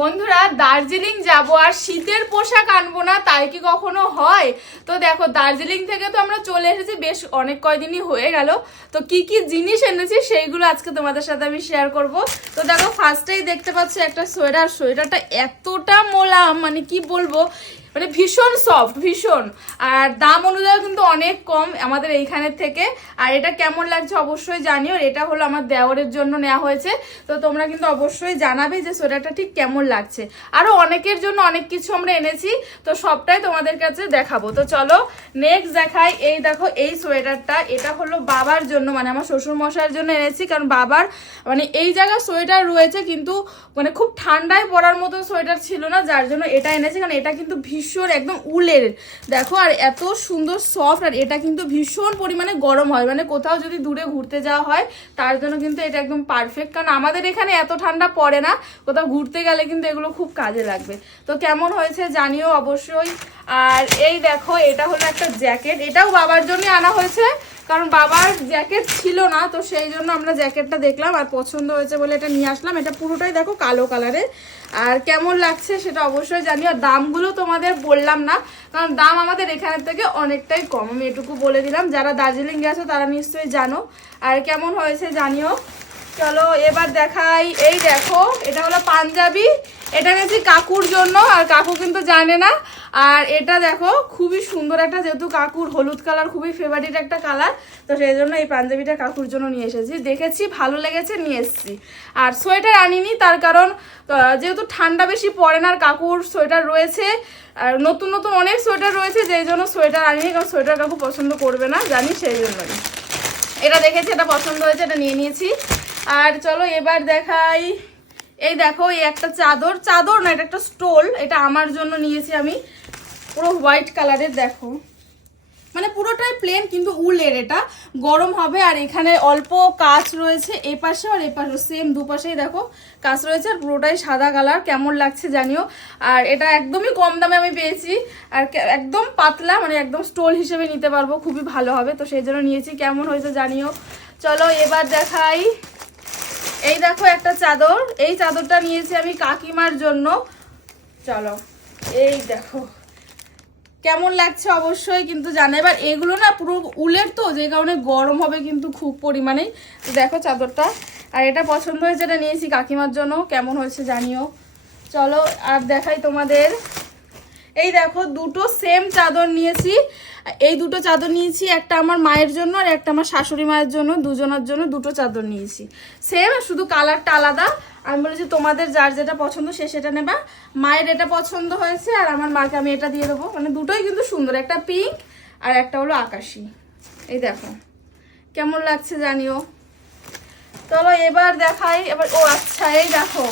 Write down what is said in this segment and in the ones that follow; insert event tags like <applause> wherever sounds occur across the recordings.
বন্ধুরা, দার্জিলিং যাব আর শীতের পোশাক আনব না, তাই কি কখনো হয়? তো দেখো, দার্জিলিং থেকে তো আমরা চলে এসেছি, বেশ অনেক কয়দিনই হয়ে গেল। তো কি কি জিনিস এনেছি সেইগুলো আজকে তোমাদের সাথে আমি শেয়ার করব। তো দেখো ফার্স্টেই দেখতে পাচ্ছি একটা সোয়েটার। সোয়েটারটা এতটা মোলাম মানে কি বলব মানে ভীষণ সফট ভীষণ। আর দাম অনুযায়ী কিন্তু অনেক কম আমাদের এইখানের থেকে। আর এটা কেমন লাগছে অবশ্যই জানিও। এটা হলো আমার দেওয়ারের জন্য নেওয়া হয়েছে। তো তোমরা কিন্তু অবশ্যই জানাবে যে সোয়েটারটা ঠিক কেমন লাগছে। আরও অনেকের জন্য অনেক কিছু আমরা এনেছি। তো সবটাই তোমাদের কাছে দেখাবো। তো চলো নেক্সট দেখাই। এই দেখো, এই সোয়েটারটা। এটা হলো বাবার জন্য মানে আমার শ্বশুর মশাইয়ের জন্য এনেছি। কারণ বাবার মানে এই জায়গায় সোয়েটার রয়েছে, কিন্তু মানে খুব ঠান্ডায় পরার মতো সোয়েটার ছিল না, যার জন্য এটা এনেছি। কারণ এটা কিন্তু ভীষণ একদম উলের। দেখো, আর এত সুন্দর সফট আর এটা কিন্তু ভীষণ পরিমাণে গরম হয়। মানে কোথাও যদি দূরে ঘুরতে যাওয়া হয়, তার জন্য কিন্তু এটা একদম পারফেক্ট কারণ আমাদের এখানে এত ঠান্ডা পড়ে না, কোথাও ঘুরতে গেলে কিন্তু এগুলো খুব কাজে লাগবে। তো কেমন হয়েছে জানিও অবশ্যই। আর এই দেখো, এটা হলো একটা জ্যাকেট এটাও বাবার জন্য আনা হয়েছে। কারণ বাবার জ্যাকেট ছিল না, তো সেই জন্য আমরা জ্যাকেটটা দেখলাম আর পছন্দ হয়েছে বলে এটা নিয়ে আসলাম। এটা পুরোটাই দেখো কালো কালারের আর কেমন লাগছে সেটা অবশ্যই জানিও। আর দামগুলো তোমাদের বললাম না, কারণ দাম আমাদের এখানের থেকে অনেকটাই কম। আমি এটুকু বলে দিলাম। যারা দার্জিলিং গেছো তারা নিশ্চয়ই জানো। আর কেমন হয়েছে জানিও। চলো এবার দেখাই। এই দেখো, এটা হলো পাঞ্জাবি। এটা গেছি কাকুর জন্য, আর কাকু কিন্তু জানে না। আর এটা দেখো, খুবই সুন্দর একটা, যেহেতু কাকুর হলুদ কালার খুবই ফেভারিট একটা কালার, তো সেই জন্য এই পাঞ্জাবিটা কাকুর জন্য নিয়ে এসেছি। দেখেছি, ভালো লেগেছে, নিয়ে এসেছি। আর সোয়েটার আনিনি, তার কারণ যেহেতু ঠান্ডা বেশি পড়ে না আর কাকুর সোয়েটার রয়েছে, আর নতুন নতুন অনেক সোয়েটার রয়েছে, যেই জন্য সোয়েটার আনিনি, কারণ সোয়েটার কাকু পছন্দ করবে না, জানি সেই জন্যই। এটা দেখেছি, এটা পছন্দ হয়েছে, এটা নিয়ে নিয়েছি। আর চলো এবার দেখাই, এই দেখো, এই একটা চাদর চাদর না, এটা একটা স্টোল, এটা আমার জন্য নিয়েছি আমি। পুরো হোয়াইট কালারের দেখো। মানে পুরোটাই প্লেন কিন্তু উলের এটা। গরম হবে আর এখানে অল্প কাজ রয়েছে এ পাশে আর এ পাশে সেম দুপাশেই দেখো কাজ রয়েছে আর পুরোটাই সাদা কালার কেমন লাগছে জানিও। আর এটা একদমই কম দামে আমি পেয়েছি। আর একদম পাতলা মানে একদম স্টোল হিসেবে নিতে পারব, খুবই ভালো হবে। তো সেই জন্য নিয়েছি, কেমন হয়েছে জানিও। চলো এবার দেখাই। এই দেখো একটা চাদর। এই চাদরটা নিয়েছি আমি কাকিমার জন্য। চলো, এই দেখো। কেমন লাগছে অবশ্যই কিন্তু জানে এবার এগুলো না পুরো উলের তো, যে কারণে গরম হবে কিন্তু খুব পরিমাণেই। তো দেখো চাদরটা। আর এটা পছন্দ হয়েছে এটা নিয়েছি কাকিমার জন্য। কেমন হয়েছে জানিও। চলো আর দেখাই তোমাদের। এই দেখো, দুটো সেম চাদর নিয়েছি। এই দুটো চাদর নিয়েছি, একটা আমার মায়ের জন্য আর একটা আমার শাশুড়ি মায়ের জন্য, দুজনের জন্য দুটো চাদর নিয়েছি। সেম শুধু কালারটা আলাদা। আমি বলেছি, তোমাদের যার যেটা পছন্দ সে সেটা নেবা। মায়ের এটা পছন্দ হয়েছে আর আমার মাকে আমি এটা দিয়ে দেবো। মানে দুটোই কিন্তু সুন্দর, একটা পিঙ্ক আর একটা হলো আকাশি। এই দেখো, কেমন লাগছে জানিও? চলো এবার দেখাই, এবার ও আচ্ছা এই দেখো।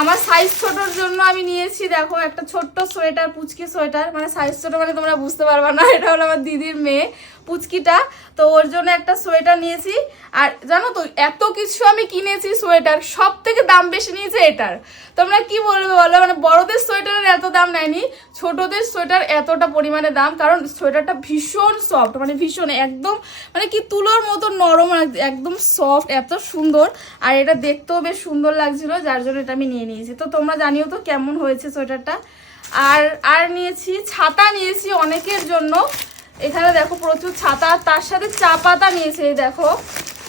আমার সাইজ ছোটোর জন্য আমি নিয়েছি, দেখো, একটা ছোট্ট সোয়েটার পুচকি সোয়েটার মানে সাইজ ছোট মানে তোমরা বুঝতে পারবে না, <laughs> এটা হলো আমার দিদির মেয়ে পুচকিটা। তো ওর জন্য একটা সোয়েটার নিয়েছি। আর জানো তো, এত কিছু আমি কিনেছি সোয়েটার সব থেকে দাম বেশি নিয়েছে এটার। তোমরা কি বলবে বলো? মানে বড়দের সোয়েটারের এত দাম নেয়নি, ছোটদের সোয়েটার এতটা পরিমাণে দাম, কারণ সোয়েটারটা ভীষণ সফট মানে ভীষণ, একদম মানে কি তুলোর মতো নরম একদম সফট এত সুন্দর। আর এটা দেখতেও বেশ সুন্দর লাগছিল, যার জন্য এটা আমি নিয়ে নিয়েছি। তো তোমরা জানিও তো কেমন হয়েছে সোয়েটারটা। আর আর নিয়েছি, ছাতা নিয়েছি অনেকের জন্য। এখানে দেখো প্রচুর ছাতা তার সাথে চা পাতা নিয়েছে, এই দেখো।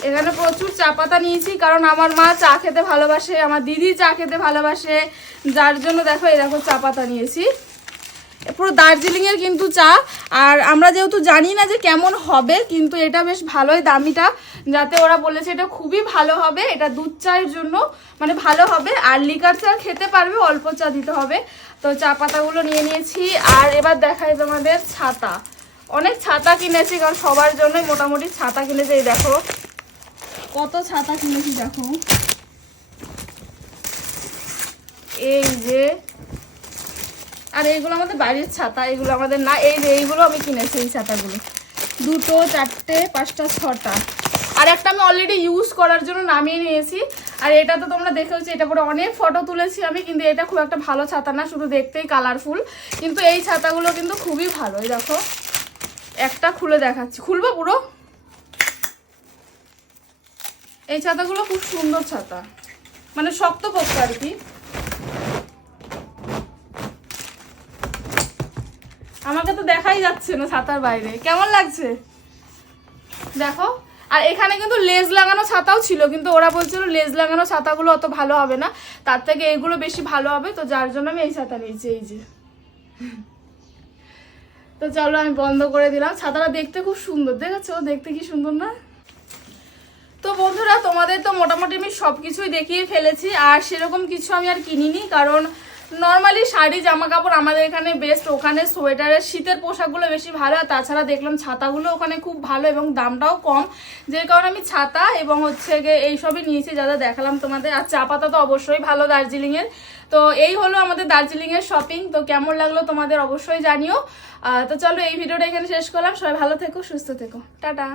এখানে প্রচুর চা পাতা নিয়েছি, কারণ আমার মা চা খেতে ভালোবাসে, আমার দিদি চা খেতে ভালোবাসে। যার জন্য দেখো এই দেখো চা পাতা নিয়েছি। পুরো দার্জিলিংয়ের কিন্তু চা। আর আমরা যেহেতু জানি না যে কেমন হবে, কিন্তু এটা বেশ ভালোই দামিটা। যাতে ওরা বলেছে এটা খুবই ভালো হবে, এটা দুধ চায়ের জন্য মানে ভালো হবে। আর লিকার চা খেতে পারবে, অল্প চা দিতে হবে। তো চা পাতাগুলো নিয়ে নিয়েছি। আর এবার দেখাই তোমাদের ছাতা। অনেক ছাতা কিনেছি, কারণ সবার জন্যই মোটামুটি ছাতা কিনেছি। এই দেখো, কত ছাতা কিনেছি দেখো। এই যে আর এইগুলো আমাদের বাড়ির ছাতা এগুলো আমাদের না এই এইগুলো আমি কিনেছি, এই ছাতাগুলো। দুটো, চারটে, পাঁচটা, ছটা। আর একটা আমি অলরেডি ইউজ করার জন্য নামিয়ে নিয়েছি। আর এটা তো তোমরা দেখেওছি এটা পরে অনেক ফটো তুলেছি আমি, কিন্তু এটা খুব একটা ভালো ছাতা না, শুধু দেখতেই কালারফুল কিন্তু এই ছাতাগুলো কিন্তু খুবই ভালো, এই দেখো। একটা খুলে দেখাচ্ছি। খুলবো পুরো? এই ছাতাগুলো খুব সুন্দর ছাতা। মানে শক্ত পোক্ত আর কি। আমাকে তো দেখাই যাচ্ছে না ছাতার বাইরে। কেমন লাগছে? দেখো। আর এখানে কিন্তু লেজ লাগানো ছাতাও ছিল, কিন্তু ওরা বলছিল লেজ লাগানো ছাতাগুলো অত ভালো হবে না। তার থেকে এগুলো বেশি ভালো হবে, তো যার জন্য আমি এই ছাতা নিয়েছি, এই যে। তো চলো আমি বন্ধ করে দিলাম। ছাতাটা দেখতে খুব সুন্দর, দেখেছ? দেখতে কি সুন্দর না? তো বন্ধুরা, তোমাদের তো মোটামুটি আমি সব কিছুই দেখিয়ে ফেলেছি, আর সেরকম কিছু আমি আর কিনিনি, কারণ নর্মালি শাড়ি জামা কাপড় আমাদের এখানে বেস্ট ওখানে সোয়েটারের শীতের পোশাকগুলো বেশি ভালো। আর তাছাড়া দেখলাম ছাতাগুলো ওখানে খুব ভালো এবং দামটাও কম। যে কারণে আমি ছাতা এবং হচ্ছে গিয়ে এইসবই নিয়েছি, যা যা দেখালাম তোমাদের। আর চা পাতা তো অবশ্যই ভালো দার্জিলিংয়ের। তো এই হলো আমাদের দার্জিলিংয়ের শপিং তো কেমন লাগল তোমাদের অবশ্যই জানিও। তো চলো এই ভিডিওটা এখানে শেষ করলাম। সবাই ভালো থেকো, সুস্থ থেকো। টাটা।